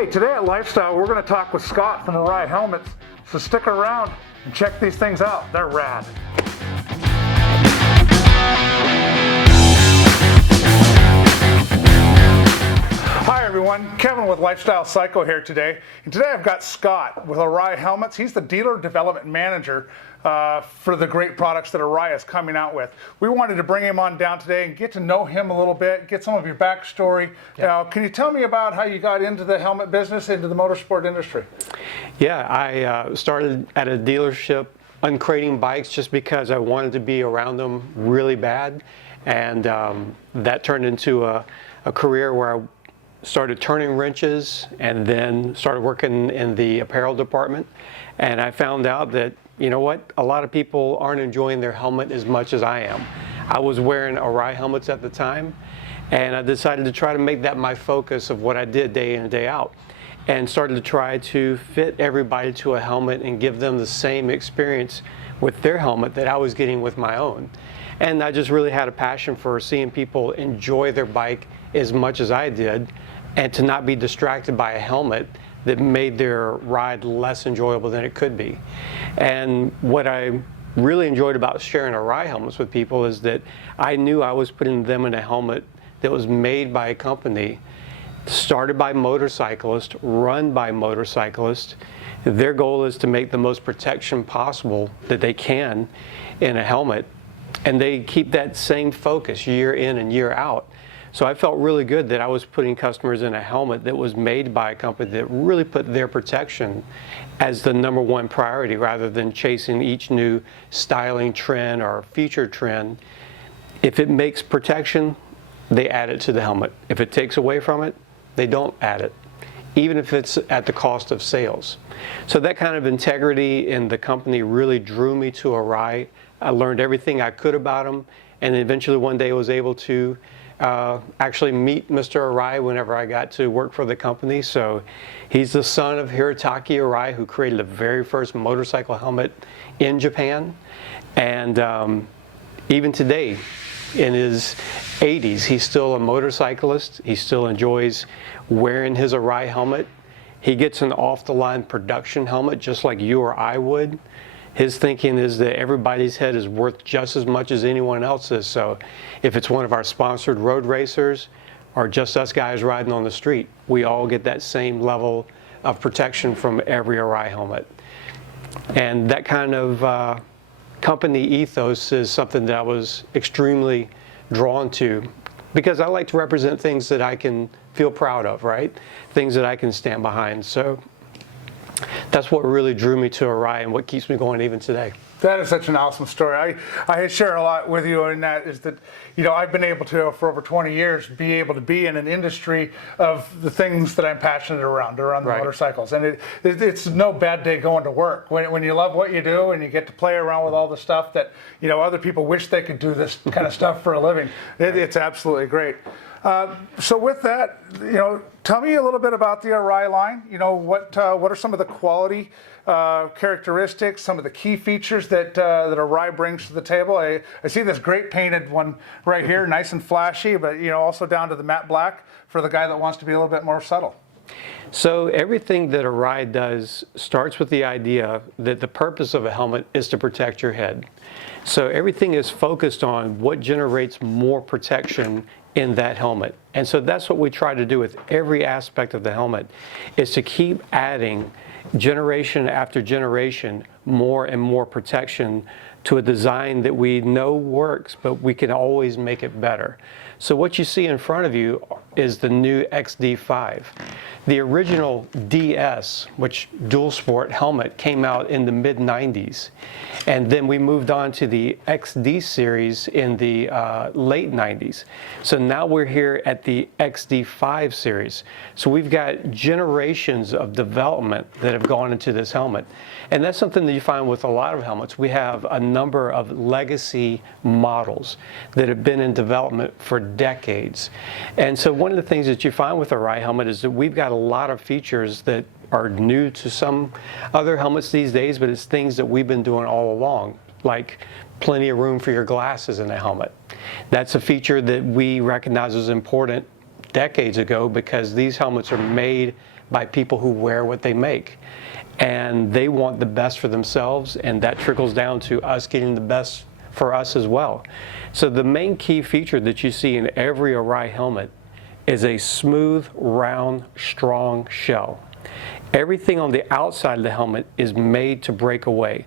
Hey, today at Lifestyle, we're going to talk with Scott from Arai Helmets, so stick around and check these things out. They're rad. Hi everyone, Kevin with Lifestyle Cycle here today. And today I've got Scott with Arai Helmets. He's the dealer development manager for the great products that Arai is coming out with. We wanted to bring him on down today and get to know him a little bit, get some of your backstory. Can you tell me about how you got into the helmet business, into the motorsport industry? Yeah, I started at a dealership uncrating bikes just because I wanted to be around them really bad. And that turned into a career where I started turning wrenches and then started working in the apparel department. And I found out that, you know what, a lot of people aren't enjoying their helmet as much as I am. I was wearing Arai helmets at the time, and I decided to try to make that my focus of what I did day in and day out, and started to try to fit everybody to a helmet and give them the same experience with their helmet that I was getting with my own. And I just really had a passion for seeing people enjoy their bike as much as I did, and to not be distracted by a helmet that made their ride less enjoyable than it could be. And what I really enjoyed about sharing Arai helmets with people is that I knew I was putting them in a helmet that was made by a company, started by motorcyclists, run by motorcyclists. Their goal is to make the most protection possible that they can in a helmet, and they keep that same focus year in and year out. So I felt really good that I was putting customers in a helmet that was made by a company that really put their protection as the #1 priority, rather than chasing each new styling trend or feature trend. If it makes protection, they add it to the helmet. If it takes away from it, they don't add it, even if it's at the cost of sales. So that kind of integrity in the company really drew me to Arai. I learned everything I could about them, and eventually one day I was able to actually meet Mr. Arai whenever I got to work for the company. So he's the son of Hirataki Arai, who created the very first motorcycle helmet in Japan. And even today, in his 80s, he's still a motorcyclist. He still enjoys wearing his Arai helmet. He gets an off-the-line production helmet just like you or I would. His thinking is that everybody's head is worth just as much as anyone else's. So if it's one of our sponsored road racers or just us guys riding on the street, we all get that same level of protection from every Arai helmet. And that kind of company ethos is something that I was extremely drawn to, because I like to represent things that I can feel proud of, right? Things that I can stand behind. So that's what really drew me to Arai and what keeps me going even today. That is such an awesome story. I share a lot with you in that, is that, you know, I've been able to, for over 20 years, be able to be in an industry of the things that I'm passionate around the Right. motorcycles. And it's no bad day going to work. When you love what you do and you get to play around with all the stuff that, you know, other people wish they could do this kind of stuff for a living, it's absolutely great. So with that, you know, tell me a little bit about the Arai line. You know, what are some of the quality characteristics, some of the key features that Arai brings to the table? I see this great painted one right here, nice and flashy, but, you know, also down to the matte black for the guy that wants to be a little bit more subtle. So everything that Arai does starts with the idea that the purpose of a helmet is to protect your head. So everything is focused on what generates more protection in that helmet. And so that's what we try to do with every aspect of the helmet, is to keep adding generation after generation more and more protection to a design that we know works, but we can always make it better. So what you see in front of you is the new XD5. The original DS, which dual sport helmet, came out in the mid-90s. And then we moved on to the XD series in the late 90s. So now we're here at the XD5 series. So we've got generations of development that have gone into this helmet. And that's something that you find with a lot of helmets. We have a number of legacy models that have been in development for decades. And so one of the things that you find with Arai helmet is that we've got a lot of features that are new to some other helmets these days, but it's things that we've been doing all along, like plenty of room for your glasses in a helmet. That's a feature that we recognize as important decades ago, because these helmets are made by people who wear what they make. And they want the best for themselves, and that trickles down to us getting the best for us as well. So the main key feature that you see in every Arai helmet is a smooth, round, strong shell. Everything on the outside of the helmet is made to break away.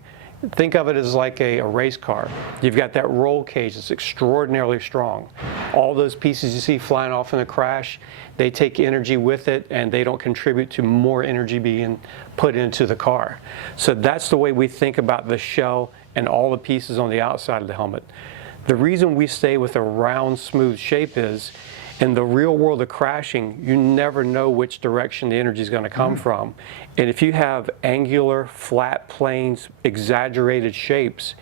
Think of it as like a race car. You've got that roll cage that's extraordinarily strong. All those pieces you see flying off in a crash, they take energy with it, and they don't contribute to more energy being put into the car. So that's the way we think about the shell and all the pieces on the outside of the helmet. The reason we stay with a round, smooth shape is, in the real world of crashing, you never know which direction the energy is going to come from. And if you have angular, flat planes, exaggerated shapes,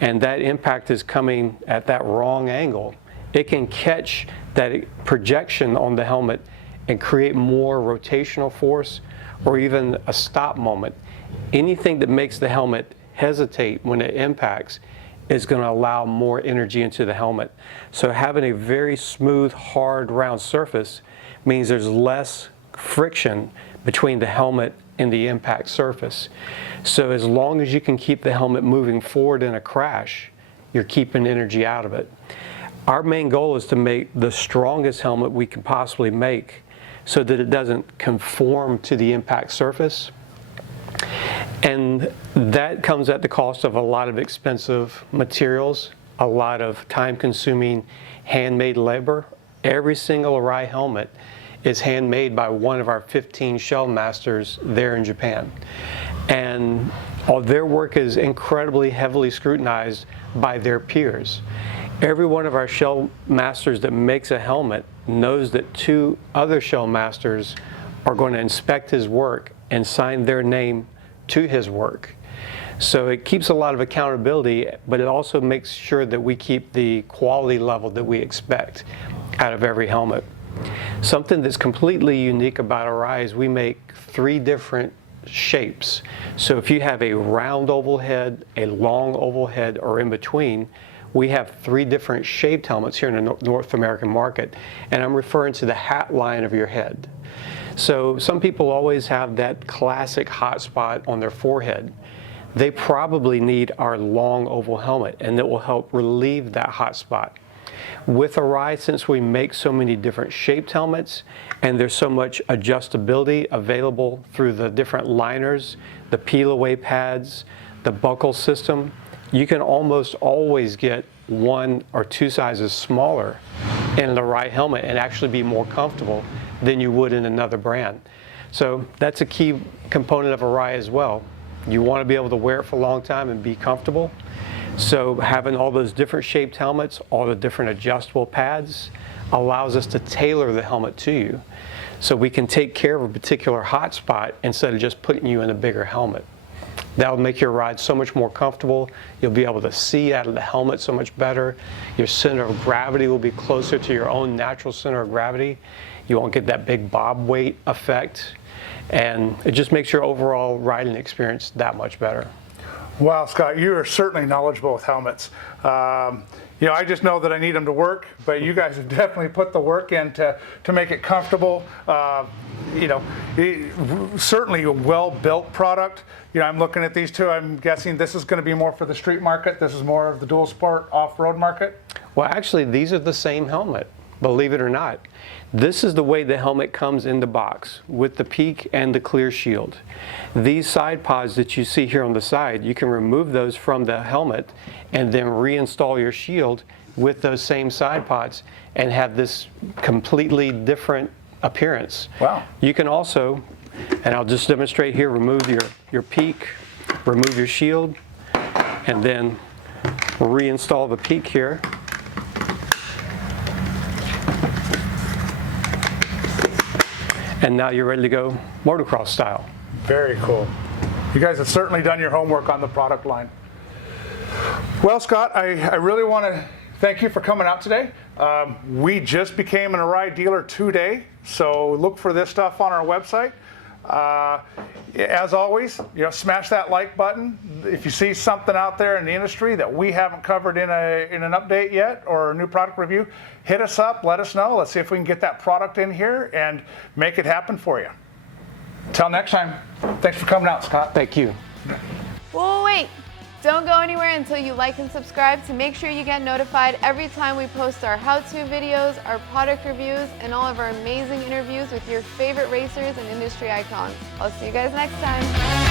and that impact is coming at that wrong angle, it can catch that projection on the helmet and create more rotational force or even a stop moment. Anything that makes the helmet hesitate when it impacts is going to allow more energy into the helmet. So having a very smooth, hard, round surface means there's less friction between the helmet and the impact surface. So as long as you can keep the helmet moving forward in a crash, you're keeping energy out of it. Our main goal is to make the strongest helmet we can possibly make so that it doesn't conform to the impact surface. And that comes at the cost of a lot of expensive materials, a lot of time-consuming handmade labor. Every single Arai helmet is handmade by one of our 15 shell masters there in Japan. And their work is incredibly heavily scrutinized by their peers. Every one of our shell masters that makes a helmet knows that 2 other shell masters are going to inspect his work and sign their name to his work. So it keeps a lot of accountability, but it also makes sure that we keep the quality level that we expect out of every helmet. Something that's completely unique about Arai is we make 3 different shapes. So if you have a round oval head, a long oval head, or in between, we have 3 different shaped helmets here in the North American market, and I'm referring to the hat line of your head. So some people always have that classic hot spot on their forehead. They probably need our long oval helmet, and it will help relieve that hot spot. With Arai, since we make so many different shaped helmets and there's so much adjustability available through the different liners, the peel away pads, the buckle system, you can almost always get 1 or 2 sizes smaller in an Arai helmet and actually be more comfortable than you would in another brand. So that's a key component of Arai as well. You want to be able to wear it for a long time and be comfortable. So having all those different shaped helmets, all the different adjustable pads, allows us to tailor the helmet to you. So we can take care of a particular hot spot instead of just putting you in a bigger helmet. That will make your ride so much more comfortable. You'll be able to see out of the helmet so much better. Your center of gravity will be closer to your own natural center of gravity. You won't get that big bob weight effect. And it just makes your overall riding experience that much better. Wow, Scott, you are certainly knowledgeable with helmets. You know, I just know that I need them to work, but you guys have definitely put the work in to make it comfortable. You know, certainly a well-built product. You know, I'm looking at these 2. I'm guessing this is going to be more for the street market. This is more of the dual sport off-road market. Well, actually, these are the same helmet, believe it or not. This is the way the helmet comes in the box, with the peak and the clear shield. These side pods that you see here on the side, you can remove those from the helmet and then reinstall your shield with those same side pods and have this completely different appearance. Wow. You can also, and I'll just demonstrate here, remove your peak, remove your shield, and then reinstall the peak here. And now you're ready to go motocross style. Very cool. You guys have certainly done your homework on the product line. Well, Scott, I really want to thank you for coming out today. We just became an Arai dealer today, so look for this stuff on our website. As always, you know, smash that like button. If you see something out there in the industry that we haven't covered in an update yet or a new product review, hit us up, let us know. Let's see if we can get that product in here and make it happen for you. Until next time, thanks for coming out, Scott. Thank you. Whoa, wait! Don't go anywhere until you like and subscribe to make sure you get notified every time we post our how-to videos, our product reviews, and all of our amazing interviews with your favorite racers and industry icons. I'll see you guys next time.